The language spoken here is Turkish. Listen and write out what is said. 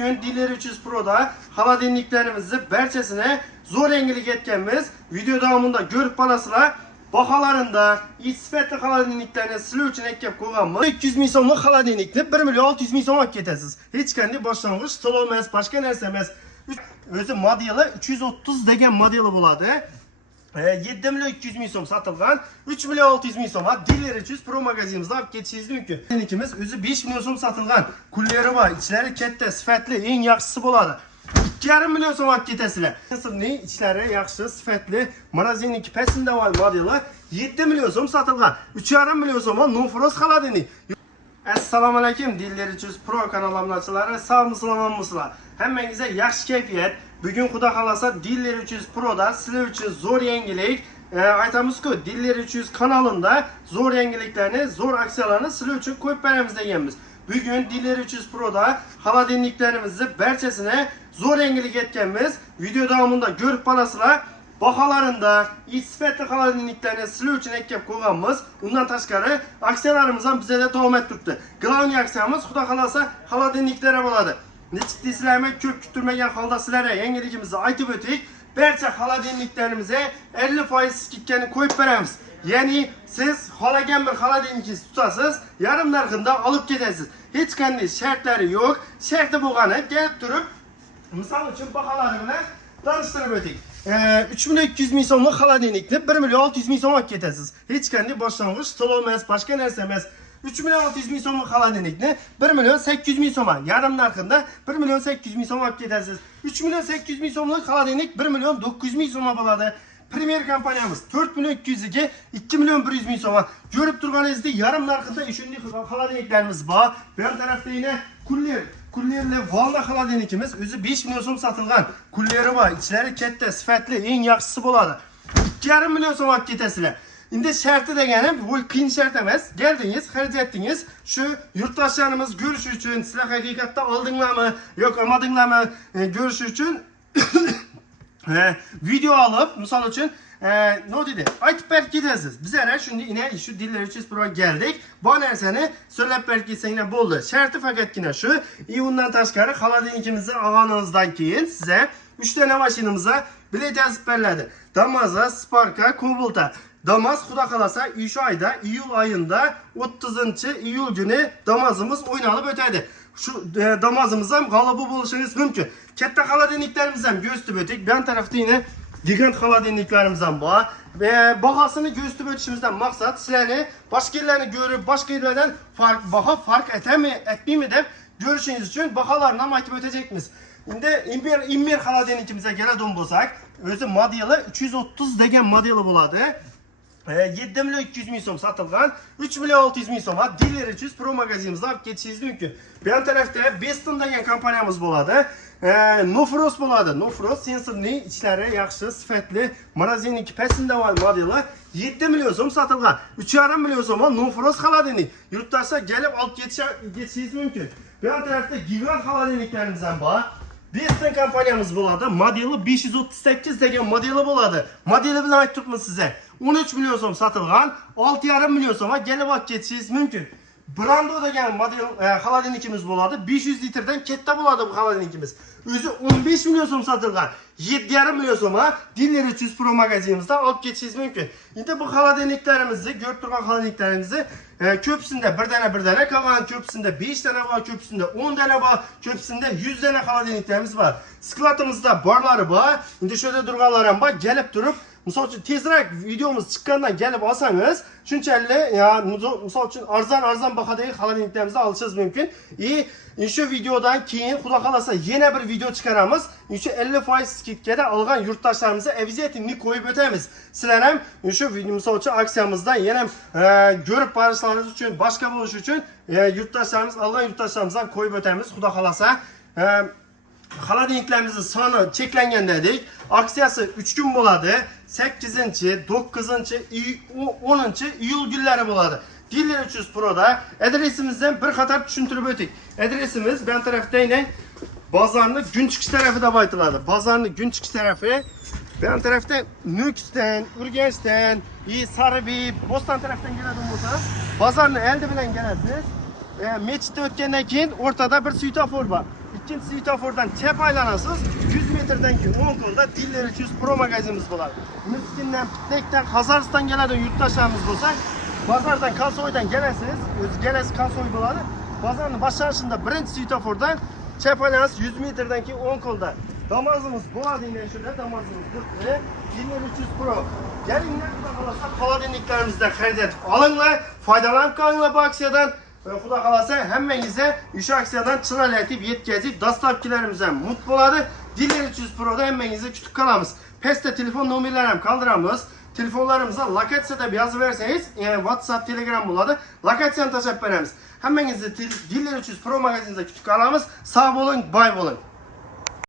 Bugün Diller 300 Pro'da xolodilniklarimizni barchasini zo'r yangilik etganmiz. Video davomida ko'rib qolasizlar. Bahalarında sifatli xolodilniklarni sizlar uchun etkab qo'yganmiz. 200 ming so'mlik xolodilnikni 1 million 600 ming so'm olib ketasiz. Hech qanday boshlang'ich to'lov emas, boshqa narsa emas. O'zi modeli 330 degan modeli bo'ladi. 7 million 200 ming so'm sotilgan, 3 million 600 ming so'm Diller 300 Pro magazinimizda olib ketishingiz mumkin. Xolodilnikimiz o'zi 5 million so'm sotilgan. Kullari bor, ichlari katta, sifatli, eng yaxshisi bo'ladi. 2,5 million so'm olib ketasizlar. Sirning ichlari yaxshi, sifatli, morozinnik Pasindaval modeli 7 million so'm sotilgan. 3,5 million so'm no frost xolodilnik. Assalomu alaykum Diller 300 Pro kanal obunachilari, sog'misizlar? Hammangizga yaxshi kayfiyat. Bugun xudo xolasa Diller 300 Pro'da sizlar uchun zo'r yangilik aytamiz-ku, Diller 300 kanalında zo'r yangiliklarni, zo'r aksiyalarni sizlar uchun qo'yib beramiz deganmiz. Bugün Diller 300 Pro'da xolodilniklarimizni barchasini zo'r yangilik etganmiz. Video davomida ko'rib qolasizlar. Bahalarında sifatli xolodilniklarni sizlar uchun etkab qo'yganmiz. Undan tashqari aksiyalarimiz ham bizda davom etib turibdi. Global aksiyamiz xudo xolasa xolodilniklar bo'ladi. Nechik deysizlarmi, ko'p kutilmagan holda sizlarga yangiligimizni aytib o'tdik. Barcha xolodilniklarimizni 50% skidkani qo'yib beramiz. Ya'ni siz xohlagan bir xolodilnikingizni tutasiz, yarim narxida olib ketasiz. Hech qanday shartlari yo'q. Sharti bo'lgani kelib turib, misol uchun baholari bilan tanishtirib o'tdik. 3 million 200 ming so'mlik xolodilnikni 1 million 600 ming so'm olib ketasiz. Hech qanday boshlang'ich to'lov emas, boshqa narsa emas. 3 million 600 ming so'mlik xolodilnikni 1 million 800 ming so'm, yarim narxida 1 million 800 ming so'm olib ketasiz. 3 million 800 ming so'mlik xolodilnik 1 million 900 ming so'm bo'ladi. Premier kompaniyamiz 4 million 200 ga 2 million 100 ming so'm. Ko'rib turganingizdek yarim narxida shunday xolodilniklarimiz bor. Bu tarafda yana kullerli valda xolodilnikimiz o'zi 5 million so'm sotilgan. Kullari bor, ichlari katta, sifatli, eng yaxshisi bo'ladi. 2,5 million so'm olib ketasizlar. Endi sharti deganim bu qiyin shart emas. Keldingiz, xarajatingiz shu yurtdoshlarimiz ko'rish uchun, sizlar haqiqatda oldinglarmi yo'q olmadinglarmi ko'rish uchun video olib, misol uchun ne dedi? Aytib berib ketasiz. Biz ana shunday shu Diller 300 Pro geldik. Bu narsani so'zlab berib ketsanglar bo'ldi. Sharti faqatgina shu. Undan tashqari xolodilnikimizni olganingizdan keyin sizga 3 ta mashinamizga bilet yozib beriladi. Damas'a, Spark'a, Cobalt. Damas xudo xolasa shu oyda, iyul oyida 30-iyul kuni Damas'imiz o'ynalib o'tadi. Şu Damas'imiz ham g'alaba bo'lishingiz mumkin. Katta xolodilniklarimiz ham ko'rsatib o'tdik. Bu tarafda yana gigant xolodilniklarimiz ham bor. Bahosini ko'rsatib o'tishimizdan maqsad sizlarni boshqa yerlarni ko'rib, boshqa yerlardan farq etmaymi deb ko'rishingiz uchun baholarni ham aytib o'tacakmiz. Endi Immer xolodilnikimizga keladigan bo'lsak, o'zi modeli 330 degan modeli bo'ladi. 7 million 200 ming so'm sotilgan, 3 million 600 ming so'm Diller 300 Pro magazinimizda olib ketishingiz mumkin. Bu tarafda Beston degan kompaniyamiz bo'ladi. No frost bo'ladi. No frost sensorli, ichlari yaxshi, sifatli, morozinnik Pasindaval modeli 7 million so'm sotilgan. 3,5 million so'm no frost xolodilnik. Yurtdoshlar kelib olib ketishingiz mumkin. Bu tarafda gigant xolodilniklarimiz ham bor. Beston kompaniyamiz bo'ladi. Modeli 538 degan modeli bo'ladi. Modeli bilan aytib turibman sizga. 13 million so'm sotilgan, 6,5 million so'mga kelib olib ketishingiz mumkin. Brando degan model xolodilnikimiz bo'ladi. 500 litrdan katta bo'ladi bu xolodilnikimiz. O'zi 15 million so'm sotilgan. 7,5 million so'mga Diller 300 Pro magazinimizda olib ketishingiz mumkin. Endi bu xolodilniklarimizni, ko'rib turgan xolodilniklarimizni ko'psida bir dana qolgan, ko'psida 5 dana bor, ko'psida 10 dana bor, ko'psida 100 dana xolodilniklarimiz bor. Skladimizda borlari bor. Endi sho'da turganlar ham bor, kelib turib misol uchun tezroq videomiz chiqqandan kelib olsangiz, shunchalik misol uchun arzon bahadagi xolodilniklarimizni olishingiz mumkin. Shu videodan keyin xudo xolasa yana bir video chiqaramiz. Shu 50% skidkada olgan yurtdoshlarimizga обязательно qo'yib o'tamiz. Sizlar ham shu video misol uchun aksiyamizdan yana ko'rib borishlaringiz uchun, boshqa bo'lish uchun yurtdoshlarimiz olgan yurtdoshlarimizdan qo'yib o'tamiz. Xudo xolasa xolodilniklarimizni soni cheklangan dedik. Aksiyasi 3 kun bo'ladi. 8-chi, 9-chi, 10-chi iyul kunlari bo'ladi. Diller 300 Pro'da adresimizdan bir qator tushuntirib o'tdik. Adresimiz bu tarafda yana bozorning gün chiqish tarafi deb aytiladi. Bozorning gün chiqish tarafi bu tarafda Nukusdan, Urganchdan, Saribey, Bo'ston tarafdan keladigan bo'lsa, bozorning oldi bilan kelasiz. Mechitda o'tgandan keyin o'rtada bir svetofor bor. ikkinchi svetofordan chap aylanasiz. 100 metrdan keyin 10 qo'lda Diller 300 Pro magazinimiz bo'ladi. Miskindan, Pitnekdan, Qozog'iston keladigan yurtdoshlarimiz bo'lsa, bozordan Kalsoydan kelasiz. O'zi kelasiz Kalsoy bo'ladi. Bozorning boshlanishida birinchi svetofordan chap aylanasiz 100 metrdan keyin 10 qo'lda. Damozimiz bo'ladi endi shunda damozimiz turibdi. Diller 300 Pro. Kelinglar, xudo xolasa xolodilniklarimizdan xarid etib olinglar, foydalanib qolinglar bu aksiyadan. Xudo xolasa hammangizga o'sha aksiyadan chiroyli yetkazib, dostavkalarimiz ham mut bo'ladi. Diller 300 Pro'da hammangizni kutib qolamiz. Pastda telefon nomerlarini ham qoldiramiz. Telefonlarimizga lokatsiya deb yozib bersangiz, WhatsApp, Telegram bo'ladi. Lokatsiyani tashlab beramiz. Hammangizni Diller 300 Pro magazinida kutib qolamiz. Sog' bo'ling, boy bo'ling.